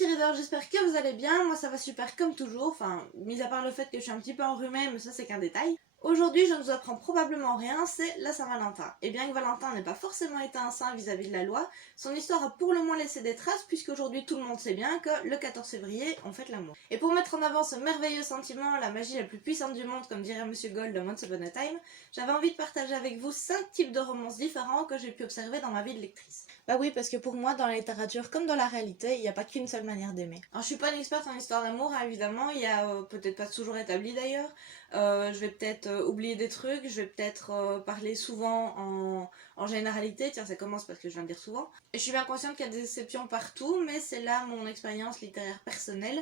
petits readers, j'espère que vous allez bien, moi ça va super comme toujours, enfin, mis à part le fait que je suis un petit peu enrhumée, mais ça c'est qu'un détail. Aujourd'hui, je ne vous apprends probablement rien, c'est la Saint-Valentin. Et bien que Valentin n'ait pas forcément été un saint vis-à-vis de la loi, son histoire a pour le moins laissé des traces, puisqu'aujourd'hui tout le monde sait bien que le 14 février, on fête l'amour. Et pour mettre en avant ce merveilleux sentiment, la magie la plus puissante du monde, comme dirait Monsieur Gold de Once Upon a Time, j'avais envie de partager avec vous 5 types de romances différents que j'ai pu observer dans ma vie de lectrice. Bah oui, parce que pour moi, dans la littérature comme dans la réalité, il n'y a pas qu'une seule manière d'aimer. Alors je suis pas une experte en histoire d'amour, hein, évidemment, il y a peut-être pas toujours établi d'ailleurs. Je vais peut-être oublier des trucs, je vais peut-être parler souvent en généralité, tiens ça commence parce que je viens de dire souvent. Et je suis bien consciente qu'il y a des exceptions partout, mais c'est là mon expérience littéraire personnelle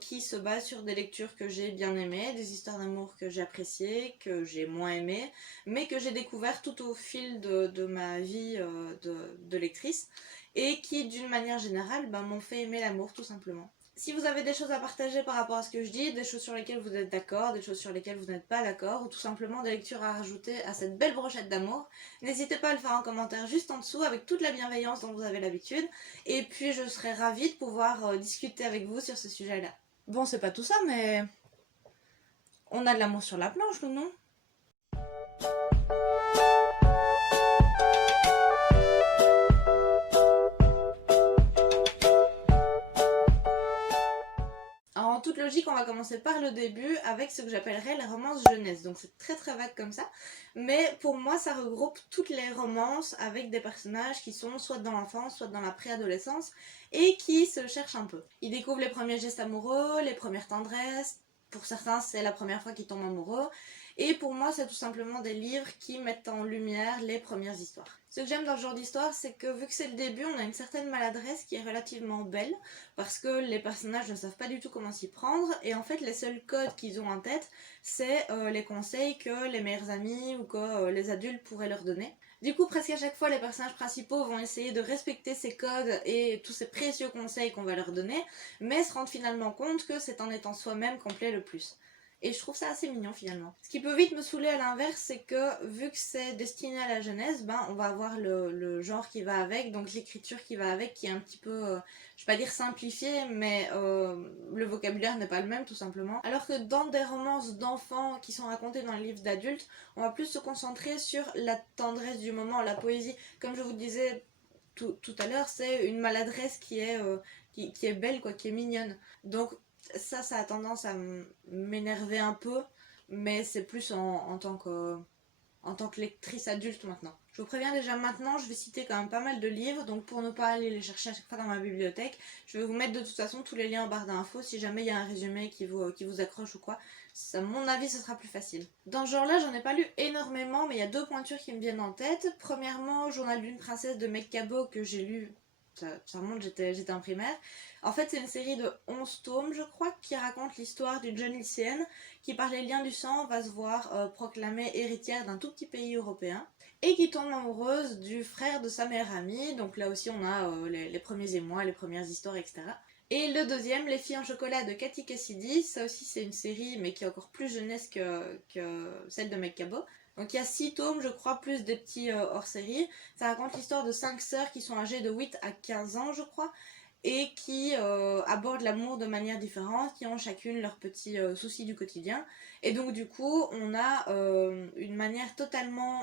qui se base sur des lectures que j'ai bien aimées, des histoires d'amour que j'ai appréciées, que j'ai moins aimées, mais que j'ai découvert tout au fil de ma vie de lectrice, et qui d'une manière générale m'ont fait aimer l'amour tout simplement. Si vous avez des choses à partager par rapport à ce que je dis, des choses sur lesquelles vous êtes d'accord, des choses sur lesquelles vous n'êtes pas d'accord, ou tout simplement des lectures à rajouter à cette belle brochette d'amour, n'hésitez pas à le faire en commentaire juste en dessous avec toute la bienveillance dont vous avez l'habitude, et puis je serai ravie de pouvoir discuter avec vous sur ce sujet-là. Bon, c'est pas tout ça, mais on a de l'amour sur la planche, nous, non ? Alors, en toute logique, on va commencer par le début avec ce que j'appellerais les romances jeunesse. Donc c'est très très vague comme ça, mais pour moi ça regroupe toutes les romances avec des personnages qui sont soit dans l'enfance, soit dans la préadolescence et qui se cherchent un peu. Ils découvrent les premiers gestes amoureux, les premières tendresses, pour certains c'est la première fois qu'ils tombent amoureux, et pour moi c'est tout simplement des livres qui mettent en lumière les premières histoires. Ce que j'aime dans ce genre d'histoire, c'est que vu que c'est le début, on a une certaine maladresse qui est relativement belle, parce que les personnages ne savent pas du tout comment s'y prendre, et en fait les seuls codes qu'ils ont en tête, c'est les conseils que les meilleurs amis ou que les adultes pourraient leur donner. Du coup, presque à chaque fois, les personnages principaux vont essayer de respecter ces codes et tous ces précieux conseils qu'on va leur donner, mais se rendent finalement compte que c'est en étant soi-même qu'on plaît le plus. Et je trouve ça assez mignon finalement. Ce qui peut vite me saouler à l'inverse, c'est que vu que c'est destiné à la jeunesse, on va avoir le genre qui va avec, donc l'écriture qui va avec, qui est un petit peu, je vais pas dire simplifié, mais le vocabulaire n'est pas le même tout simplement. Alors que dans des romances d'enfants qui sont racontées dans les livres d'adultes, on va plus se concentrer sur la tendresse du moment, la poésie. Comme je vous disais tout à l'heure, c'est une maladresse qui est belle, quoi, qui est mignonne. Donc ça a tendance à m'énerver un peu, mais c'est plus en tant que lectrice adulte maintenant. Je vous préviens déjà maintenant, je vais citer quand même pas mal de livres, donc pour ne pas aller les chercher à chaque fois dans ma bibliothèque, je vais vous mettre de toute façon tous les liens en barre d'infos si jamais il y a un résumé qui vous accroche ou quoi. À mon avis, ce sera plus facile. Dans ce genre-là, j'en ai pas lu énormément, mais il y a 2 pointures qui me viennent en tête. Premièrement, Journal d'une princesse de Meg Cabot que j'ai lu, ça remonte, j'étais en primaire. En fait, c'est une série de 11 tomes, je crois, qui raconte l'histoire d'une jeune lycéenne qui, par les liens du sang, va se voir proclamée héritière d'un tout petit pays européen et qui tombe amoureuse du frère de sa meilleure amie. Donc là aussi, on a les premiers émois, les premières histoires, etc. Et le deuxième, Les filles en chocolat de Cathy Cassidy. Ça aussi, c'est une série, mais qui est encore plus jeunesse que celle de Meg Cabot. Donc il y a 6 tomes, je crois, plus des petits hors-série. Ça raconte l'histoire de 5 sœurs qui sont âgées de 8 à 15 ans, je crois, et qui abordent l'amour de manière différente, qui ont chacune leurs petits soucis du quotidien. Et donc du coup, on a une manière totalement,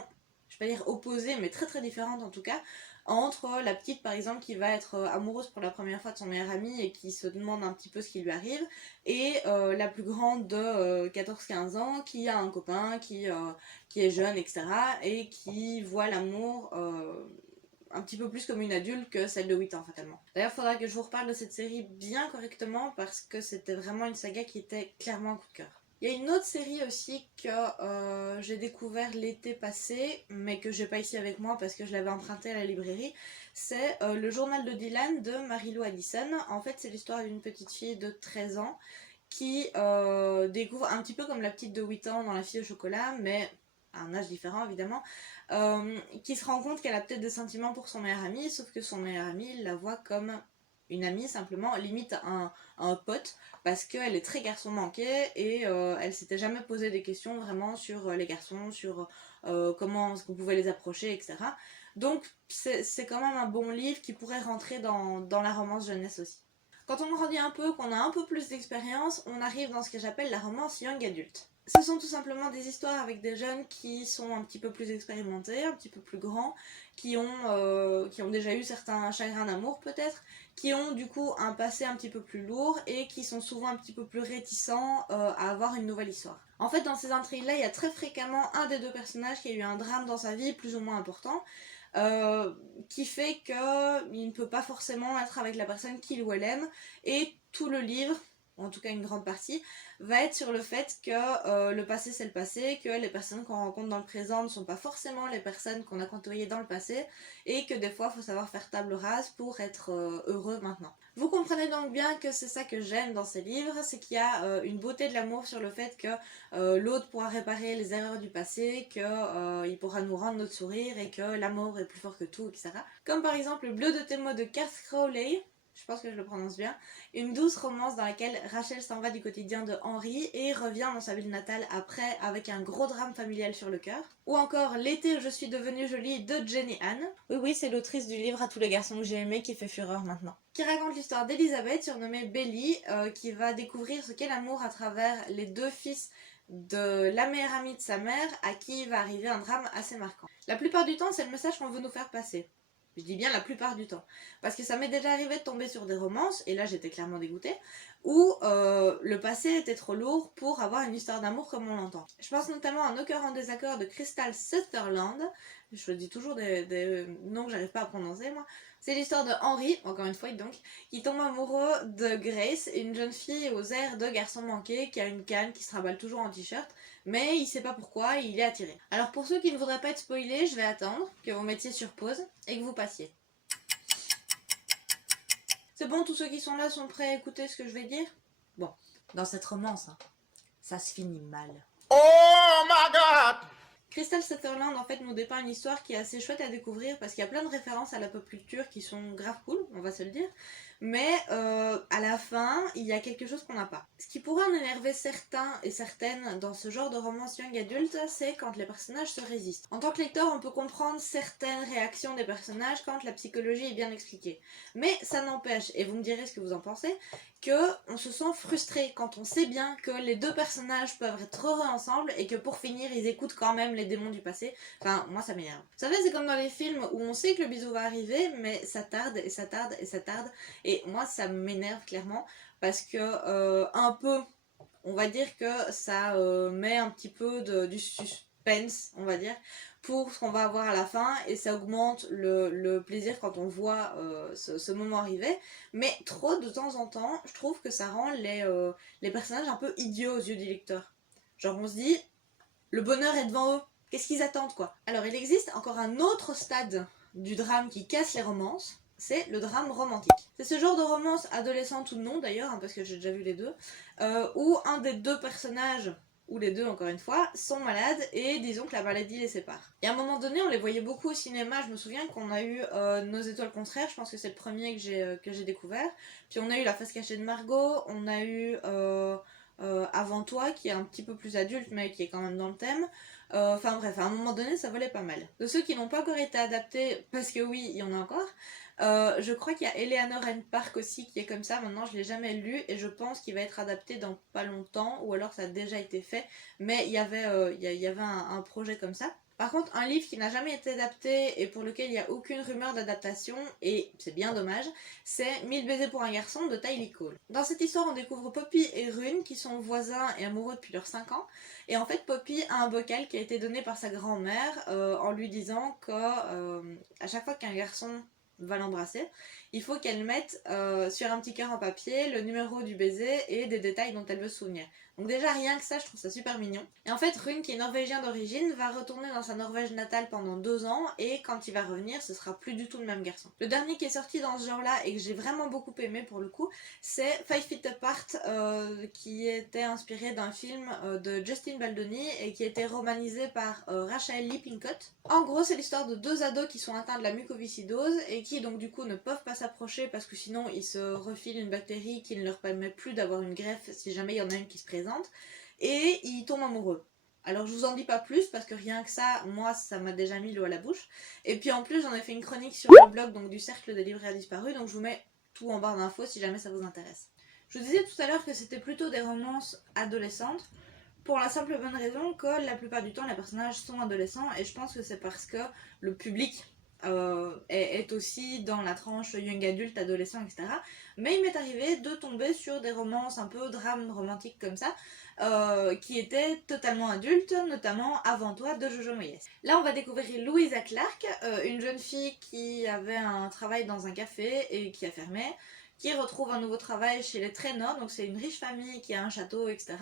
je vais pas dire opposée, mais très très différente en tout cas, entre la petite par exemple qui va être amoureuse pour la première fois de son meilleur ami et qui se demande un petit peu ce qui lui arrive, et la plus grande de 14-15 ans qui a un copain qui est jeune, etc. et qui voit l'amour un petit peu plus comme une adulte que celle de 8 ans fatalement. D'ailleurs, il faudra que je vous reparle de cette série bien correctement parce que c'était vraiment une saga qui était clairement un coup de cœur. Il y a une autre série aussi que j'ai découvert l'été passé, mais que j'ai pas ici avec moi parce que je l'avais emprunté à la librairie. C'est Le journal de Dylan de Mary-Lou Addison. En fait, c'est l'histoire d'une petite fille de 13 ans qui découvre un petit peu comme la petite de 8 ans dans La fille au chocolat, mais à un âge différent évidemment, qui se rend compte qu'elle a peut-être des sentiments pour son meilleur ami, sauf que son meilleur ami la voit comme une amie simplement, limite un pote, parce qu'elle est très garçon manqué et elle s'était jamais posé des questions vraiment sur les garçons, sur comment est-ce qu'on pouvait les approcher, etc. Donc c'est quand même un bon livre qui pourrait rentrer dans la romance jeunesse aussi. Quand on grandit un peu, qu'on a un peu plus d'expérience, on arrive dans ce que j'appelle la romance young adulte. Ce sont tout simplement des histoires avec des jeunes qui sont un petit peu plus expérimentés, un petit peu plus grands, qui ont déjà eu certains chagrins d'amour peut-être, qui ont du coup un passé un petit peu plus lourd et qui sont souvent un petit peu plus réticents à avoir une nouvelle histoire. En fait, dans ces intrigues-là, il y a très fréquemment un des deux personnages qui a eu un drame dans sa vie plus ou moins important, qui fait qu'il ne peut pas forcément être avec la personne qu'il ou elle aime, et tout le livre, en tout cas une grande partie, va être sur le fait que le passé c'est le passé, que les personnes qu'on rencontre dans le présent ne sont pas forcément les personnes qu'on a côtoyées dans le passé, et que des fois il faut savoir faire table rase pour être heureux maintenant. Vous comprenez donc bien que c'est ça que j'aime dans ces livres, c'est qu'il y a une beauté de l'amour sur le fait que l'autre pourra réparer les erreurs du passé, qu'il pourra nous rendre notre sourire et que l'amour est plus fort que tout, etc. Comme par exemple Le Bleu de tes mots de Cass Crowley, je pense que je le prononce bien, une douce romance dans laquelle Rachel s'en va du quotidien de Henry et revient dans sa ville natale après avec un gros drame familial sur le cœur. Ou encore L'été où je suis devenue jolie de Jenny Ann. Oui, c'est l'autrice du livre À tous les garçons que j'ai aimé qui fait fureur maintenant. Qui raconte l'histoire d'Elizabeth, surnommée Belly, qui va découvrir ce qu'est l'amour à travers les deux fils de la meilleure amie de sa mère à qui va arriver un drame assez marquant. La plupart du temps, c'est le message qu'on veut nous faire passer. Je dis bien la plupart du temps. Parce que ça m'est déjà arrivé de tomber sur des romances, et là j'étais clairement dégoûtée, où le passé était trop lourd pour avoir une histoire d'amour comme on l'entend. Je pense notamment à No cœur en désaccord de Crystal Sutherland. Je choisis toujours des noms que j'arrive pas à prononcer moi. C'est l'histoire de Henry, encore une fois donc, qui tombe amoureux de Grace, une jeune fille aux airs de garçon manqué, qui a une canne, qui se raballe toujours en t-shirt, mais il sait pas pourquoi, il est attiré. Alors pour ceux qui ne voudraient pas être spoilés, je vais attendre que vous mettiez sur pause et que vous passiez. C'est bon, tous ceux qui sont là sont prêts à écouter ce que je vais dire? Bon, dans cette romance, ça se finit mal. Oh my god! Crystal Sutherland en fait nous dépeint une histoire qui est assez chouette à découvrir parce qu'il y a plein de références à la pop culture qui sont grave cool, on va se le dire, mais à la fin il y a quelque chose qu'on n'a pas. Ce qui pourrait en énerver certains et certaines dans ce genre de romance young adulte, c'est quand les personnages se résistent. En tant que lecteur, on peut comprendre certaines réactions des personnages quand la psychologie est bien expliquée, mais ça n'empêche, et vous me direz ce que vous en pensez, qu'on se sent frustré quand on sait bien que les deux personnages peuvent être heureux ensemble et que pour finir ils écoutent quand même les démons du passé. Enfin, moi ça m'énerve. Vous savez, c'est comme dans les films où on sait que le bisou va arriver, mais ça tarde et ça tarde et ça tarde. Et moi ça m'énerve clairement parce que un peu, on va dire que ça met un petit peu du suspense, on va dire, pour ce qu'on va avoir à la fin, et ça augmente le plaisir quand on voit ce moment arriver. Mais trop de temps en temps, je trouve que ça rend les personnages un peu idiots aux yeux du lecteur. Genre on se dit, le bonheur est devant eux, qu'est-ce qu'ils attendent quoi? Alors il existe encore un autre stade du drame qui casse les romances, c'est le drame romantique. C'est ce genre de romance adolescente ou non d'ailleurs, parce que j'ai déjà vu les deux, où un des deux personnages, ou les deux encore une fois, sont malades et disons que la maladie les sépare. Et à un moment donné, on les voyait beaucoup au cinéma, je me souviens qu'on a eu Nos étoiles contraires, je pense que c'est le premier que j'ai découvert, puis on a eu La face cachée de Margot, on a eu Avant toi, qui est un petit peu plus adulte mais qui est quand même dans le thème. Enfin bref, à un moment donné, ça volait pas mal. De ceux qui n'ont pas encore été adaptés, parce que oui, il y en a encore, je crois qu'il y a Eleanor and Park aussi qui est comme ça. Maintenant, je l'ai jamais lu et je pense qu'il va être adapté dans pas longtemps, ou alors ça a déjà été fait. Mais il y avait un projet comme ça. Par contre, un livre qui n'a jamais été adapté et pour lequel il n'y a aucune rumeur d'adaptation, et c'est bien dommage, c'est 1000 baisers pour un garçon de Tylee Cole. Dans cette histoire, on découvre Poppy et Rune qui sont voisins et amoureux depuis leurs 5 ans. Et en fait, Poppy a un bocal qui a été donné par sa grand-mère en lui disant que à chaque fois qu'un garçon va l'embrasser, il faut qu'elle mette sur un petit cœur en papier le numéro du baiser et des détails dont elle veut se souvenir. Donc déjà rien que ça, je trouve ça super mignon. Et en fait, Rune, qui est norvégien d'origine, va retourner dans sa Norvège natale pendant 2 ans, et quand il va revenir, ce sera plus du tout le même garçon. Le dernier qui est sorti dans ce genre-là et que j'ai vraiment beaucoup aimé pour le coup, c'est 5 Feet Apart, qui était inspiré d'un film de Justin Baldoni et qui était romanisé par Rachel Lippincott. En gros, c'est l'histoire de 2 ados qui sont atteints de la mucoviscidose et qui donc du coup ne peuvent pas s'approcher parce que sinon ils se refilent une bactérie qui ne leur permet plus d'avoir une greffe si jamais il y en a une qui se présente, et ils tombent amoureux. Alors je vous en dis pas plus parce que rien que ça, moi ça m'a déjà mis l'eau à la bouche. Et puis en plus j'en ai fait une chronique sur le blog donc du Cercle des libraires disparus, donc je vous mets tout en barre d'infos si jamais ça vous intéresse. Je vous disais tout à l'heure que c'était plutôt des romances adolescentes, pour la simple bonne raison que la plupart du temps les personnages sont adolescents, et je pense que c'est parce que le public est aussi dans la tranche young adulte, adolescent, etc. Mais il m'est arrivé de tomber sur des romances un peu drame romantique comme ça, qui étaient totalement adultes, notamment Avant toi de Jojo Moyes. Là on va découvrir Louisa Clark, une jeune fille qui avait un travail dans un café et qui a fermé, qui retrouve un nouveau travail chez les Traynor, donc c'est une riche famille qui a un château, etc.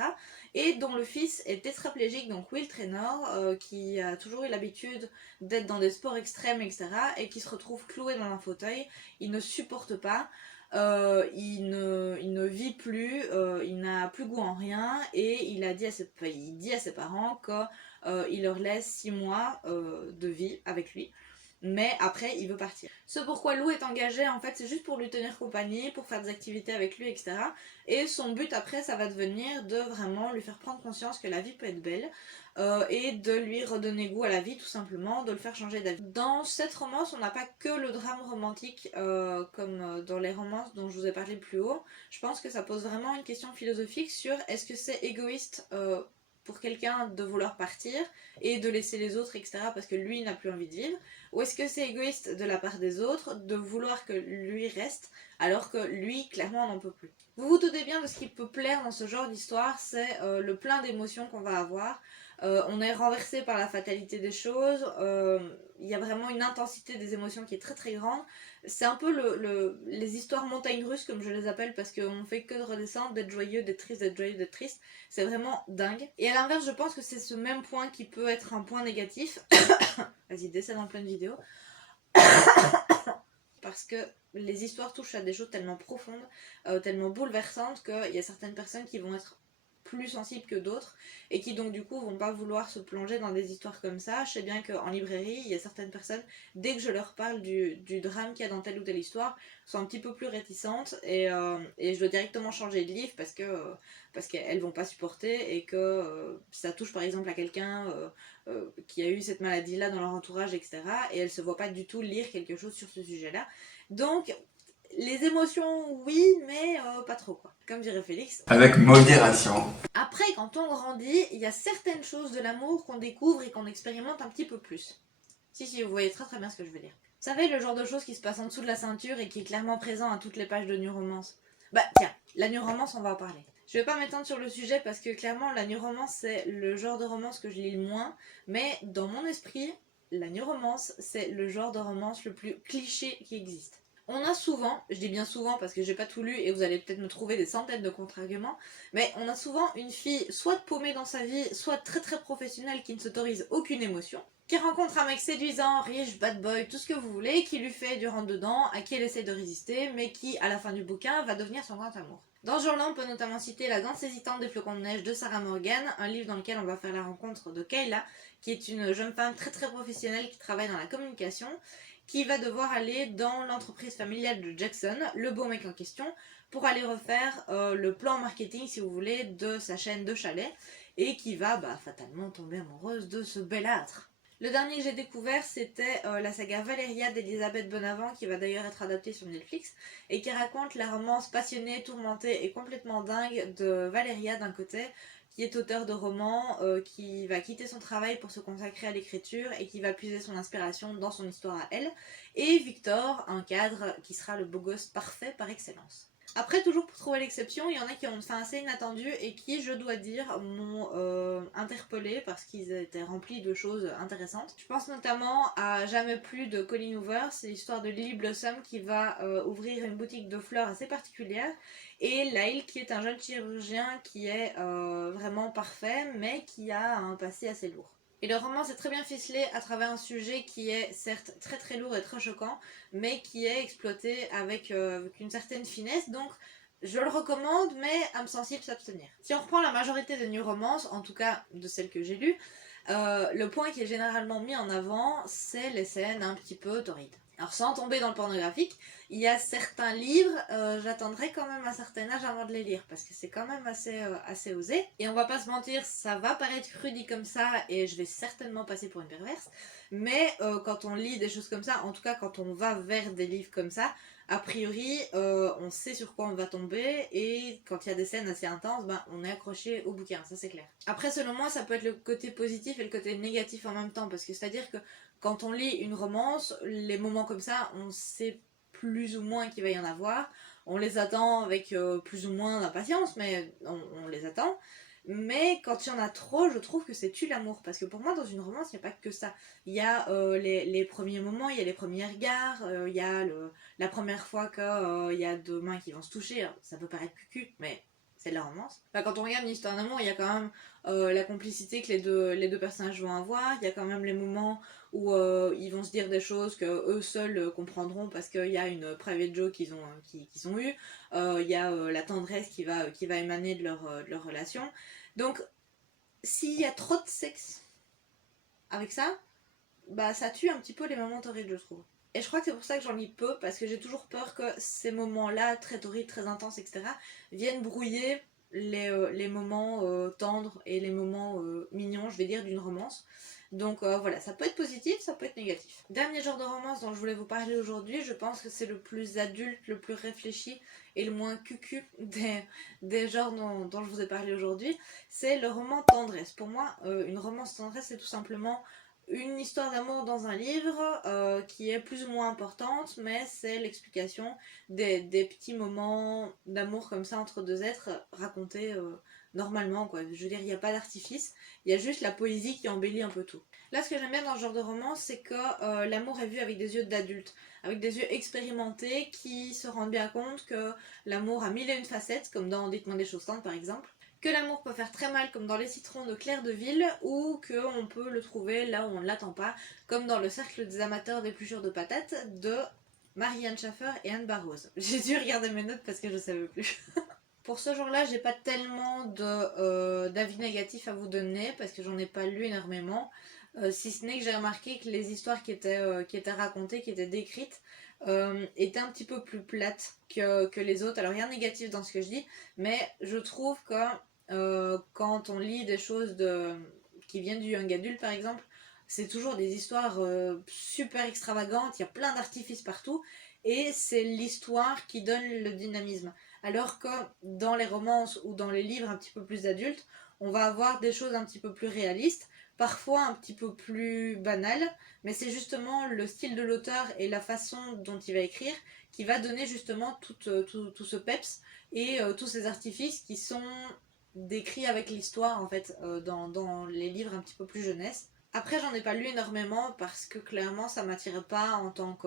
Et dont le fils est tétraplégique, donc Will Traynor, qui a toujours eu l'habitude d'être dans des sports extrêmes, etc. et qui se retrouve cloué dans un fauteuil. Il ne supporte pas, il ne vit plus, il n'a plus goût en rien, et il dit à ses parents qu'il leur laisse 6 mois de vie avec lui. Mais après il veut partir. Ce pourquoi Lou est engagée en fait, c'est juste pour lui tenir compagnie, pour faire des activités avec lui, etc. Et son but après ça va devenir de vraiment lui faire prendre conscience que la vie peut être belle, et de lui redonner goût à la vie tout simplement, de le faire changer d'avis. Dans cette romance on n'a pas que le drame romantique comme dans les romances dont je vous ai parlé plus haut. Je pense que ça pose vraiment une question philosophique sur est-ce que c'est égoïste pour quelqu'un de vouloir partir et de laisser les autres, etc. parce que lui n'a plus envie de vivre, ou est-ce que c'est égoïste de la part des autres de vouloir que lui reste alors que lui clairement n'en peut plus. Vous vous doutez bien de ce qui peut plaire dans ce genre d'histoire, c'est le plein d'émotions qu'on va avoir. On est renversé par la fatalité des choses, il y a vraiment une intensité des émotions qui est très très grande. C'est un peu les histoires montagnes russes comme je les appelle, parce qu'on fait que de redescendre, d'être joyeux, d'être triste, d'être joyeux, d'être triste. C'est vraiment dingue. Et à l'inverse, je pense que c'est ce même point qui peut être un point négatif. Vas-y, décède en pleine vidéo. Parce que les histoires touchent à des choses tellement profondes, tellement bouleversantes, qu'il y a certaines personnes qui vont être plus sensibles que d'autres et qui donc du coup vont pas vouloir se plonger dans des histoires comme ça. Je sais bien qu'en librairie il y a certaines personnes, dès que je leur parle du drame qu'il y a dans telle ou telle histoire, sont un petit peu plus réticentes, et je dois directement changer de livre parce qu'elles vont pas supporter, et que ça touche par exemple à quelqu'un qui a eu cette maladie là dans leur entourage, etc. et elles se voient pas du tout lire quelque chose sur ce sujet là. Donc les émotions, oui, mais pas trop, quoi. Comme dirait Félix. Avec modération. Après, quand on grandit, il y a certaines choses de l'amour qu'on découvre et qu'on expérimente un petit peu plus. Si, vous voyez très très bien ce que je veux dire. Vous savez, le genre de choses qui se passe en dessous de la ceinture et qui est clairement présent à toutes les pages de New Romance. Bah tiens, la New Romance, on va en parler. Je vais pas m'étendre sur le sujet parce que clairement, la New Romance, c'est le genre de romance que je lis le moins. Mais dans mon esprit, la New Romance, c'est le genre de romance le plus cliché qui existe. On a souvent, je dis bien souvent parce que j'ai pas tout lu et vous allez peut-être me trouver des centaines de contre-arguments, mais on a souvent une fille soit paumée dans sa vie, soit très très professionnelle qui ne s'autorise aucune émotion, qui rencontre un mec séduisant, riche, bad boy, tout ce que vous voulez, qui lui fait du rentre-dedans, à qui elle essaie de résister, mais qui, à la fin du bouquin, va devenir son grand amour. Dans ce genre-là, on peut notamment citer La danse hésitante des flocons de neige de Sarah Morgan, un livre dans lequel on va faire la rencontre de Kayla, qui est une jeune femme très très professionnelle qui travaille dans la communication, qui va devoir aller dans l'entreprise familiale de Jackson, le beau mec en question, pour aller refaire le plan marketing, si vous voulez, de sa chaîne de chalets, et qui va fatalement tomber amoureuse de ce belâtre. Le dernier que j'ai découvert, c'était la saga Valeria d'Elisabeth Bonavent, qui va d'ailleurs être adaptée sur Netflix, et qui raconte la romance passionnée, tourmentée et complètement dingue de Valeria d'un côté, qui est auteur de romans, qui va quitter son travail pour se consacrer à l'écriture et qui va puiser son inspiration dans son histoire à elle, et Victor, un cadre qui sera le beau gosse parfait par excellence. Après, toujours pour trouver l'exception, il y en a qui ont une fin assez inattendue et qui, je dois dire, m'ont interpellée parce qu'ils étaient remplis de choses intéressantes. Je pense notamment à Jamais plus de Colleen Hoover, c'est l'histoire de Lily Blossom qui va ouvrir une boutique de fleurs assez particulière, et Lyle qui est un jeune chirurgien qui est vraiment parfait mais qui a un passé assez lourd. Et le roman s'est très bien ficelé à travers un sujet qui est certes très très lourd et très choquant, mais qui est exploité avec une certaine finesse, donc je le recommande, mais âme sensible s'abstenir. Si on reprend la majorité des New Romances, en tout cas de celles que j'ai lues, le point qui est généralement mis en avant, c'est les scènes un petit peu torrides. Alors sans tomber dans le pornographique, il y a certains livres, j'attendrai quand même un certain âge avant de les lire parce que c'est quand même assez osé. Et on va pas se mentir, ça va paraître cru dit comme ça et je vais certainement passer pour une perverse. Mais quand on lit des choses comme ça, en tout cas quand on va vers des livres comme ça, a priori on sait sur quoi on va tomber et quand il y a des scènes assez intenses, ben, on est accroché au bouquin, ça c'est clair. Après selon moi ça peut être le côté positif et le côté négatif en même temps parce que c'est à dire que quand on lit une romance, les moments comme ça, on sait plus ou moins qu'il va y en avoir. On les attend avec plus ou moins d'impatience, mais on les attend. Mais quand il y en a trop, je trouve que c'est tue l'amour. Parce que pour moi, dans une romance, il n'y a pas que ça. Il y a les premiers moments, il y a les premiers regards, il y a la première fois qu'il y a deux mains qui vont se toucher. Alors, ça peut paraître cucu, mais c'est de la romance. Enfin, quand on regarde une histoire d'amour, il y a quand même la complicité que les deux personnages vont avoir. Il y a quand même les moments où ils vont se dire des choses que eux seuls comprendront parce qu'il y a une private joke qu'ils ont eue. Il y a la tendresse qui va émaner de leur relation. Donc, s'il y a trop de sexe avec ça, bah ça tue un petit peu les moments torrides, je trouve. Et je crois que c'est pour ça que j'en lis peu, parce que j'ai toujours peur que ces moments-là, très torrides, très intenses, etc., viennent brouiller les moments tendres et les moments mignons, je vais dire, d'une romance. Donc voilà, ça peut être positif, ça peut être négatif. Dernier genre de romance dont je voulais vous parler aujourd'hui, je pense que c'est le plus adulte, le plus réfléchi et le moins cucu des genres dont je vous ai parlé aujourd'hui, c'est le roman tendresse. Pour moi, une romance tendresse, c'est tout simplement une histoire d'amour dans un livre qui est plus ou moins importante, mais c'est l'explication des petits moments d'amour comme ça entre deux êtres racontés normalement, quoi. Je veux dire, il n'y a pas d'artifice, il y a juste la poésie qui embellit un peu tout. Là, ce que j'aime bien dans ce genre de roman, c'est que l'amour est vu avec des yeux d'adultes, avec des yeux expérimentés qui se rendent bien compte que l'amour a mille et une facettes, comme dans Dites-moi des choses tendres par exemple, que l'amour peut faire très mal comme dans Les Citrons de Claire de Ville ou qu'on peut le trouver là où on ne l'attend pas, comme dans Le Cercle des amateurs d'épluchures de patates de Marianne Schaffer et Anne Barrows. J'ai dû regarder mes notes parce que je ne savais plus. Pour ce jour-là, j'ai pas tellement d'avis négatifs à vous donner parce que j'en ai pas lu énormément. Si ce n'est que j'ai remarqué que les histoires qui étaient racontées, qui étaient décrites, étaient un petit peu plus plates que les autres. Alors rien de négatif dans ce que je dis, mais je trouve que quand on lit des choses qui viennent du young adult par exemple, c'est toujours des histoires super extravagantes, il y a plein d'artifices partout, et c'est l'histoire qui donne le dynamisme. Alors que dans les romances ou dans les livres un petit peu plus adultes, on va avoir des choses un petit peu plus réalistes, parfois un petit peu plus banales, mais c'est justement le style de l'auteur et la façon dont il va écrire qui va donner justement tout ce peps et tous ces artifices qui sont décrits avec l'histoire en fait dans les livres un petit peu plus jeunesse. Après, j'en ai pas lu énormément parce que clairement ça m'attirait pas en tant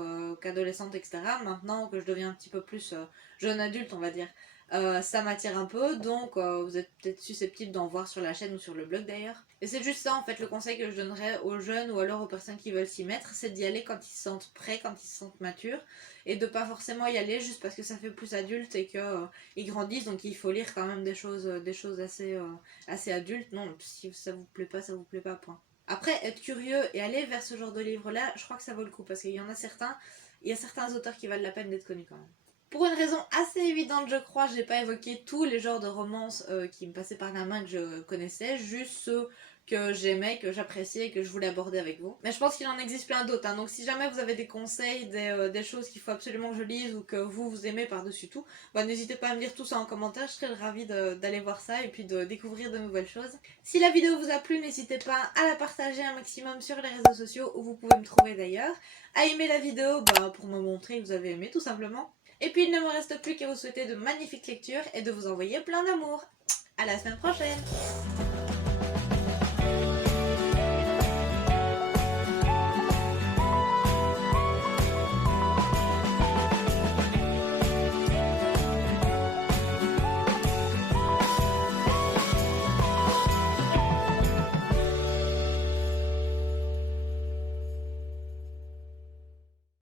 qu'adolescente, etc. Maintenant que je deviens un petit peu plus jeune adulte, on va dire, ça m'attire un peu. Donc, vous êtes peut-être susceptible d'en voir sur la chaîne ou sur le blog d'ailleurs. Et c'est juste ça en fait le conseil que je donnerais aux jeunes ou alors aux personnes qui veulent s'y mettre, c'est d'y aller quand ils se sentent prêts, quand ils se sentent matures et de pas forcément y aller juste parce que ça fait plus adulte et qu'ils grandissent. Donc, il faut lire quand même des choses assez adultes. Non, si ça vous plaît pas, ça vous plaît pas, point. Après, être curieux et aller vers ce genre de livre-là, je crois que ça vaut le coup parce qu'il y en a certains, il y a certains auteurs qui valent la peine d'être connus quand même. Pour une raison assez évidente, je crois, j'ai pas évoqué tous les genres de romances qui me passaient par la main que je connaissais, juste ceux que j'aimais, que j'appréciais et que je voulais aborder avec vous. Mais je pense qu'il en existe plein d'autres, hein. Donc si jamais vous avez des conseils, des choses qu'il faut absolument que je lise ou que vous aimez par-dessus tout, bah, n'hésitez pas à me dire tout ça en commentaire, je serais ravie d'aller voir ça et puis de découvrir de nouvelles choses. Si la vidéo vous a plu, n'hésitez pas à la partager un maximum sur les réseaux sociaux où vous pouvez me trouver d'ailleurs, à aimer la vidéo pour me montrer que vous avez aimé tout simplement. Et puis il ne me reste plus qu'à vous souhaiter de magnifiques lectures et de vous envoyer plein d'amour. À la semaine prochaine!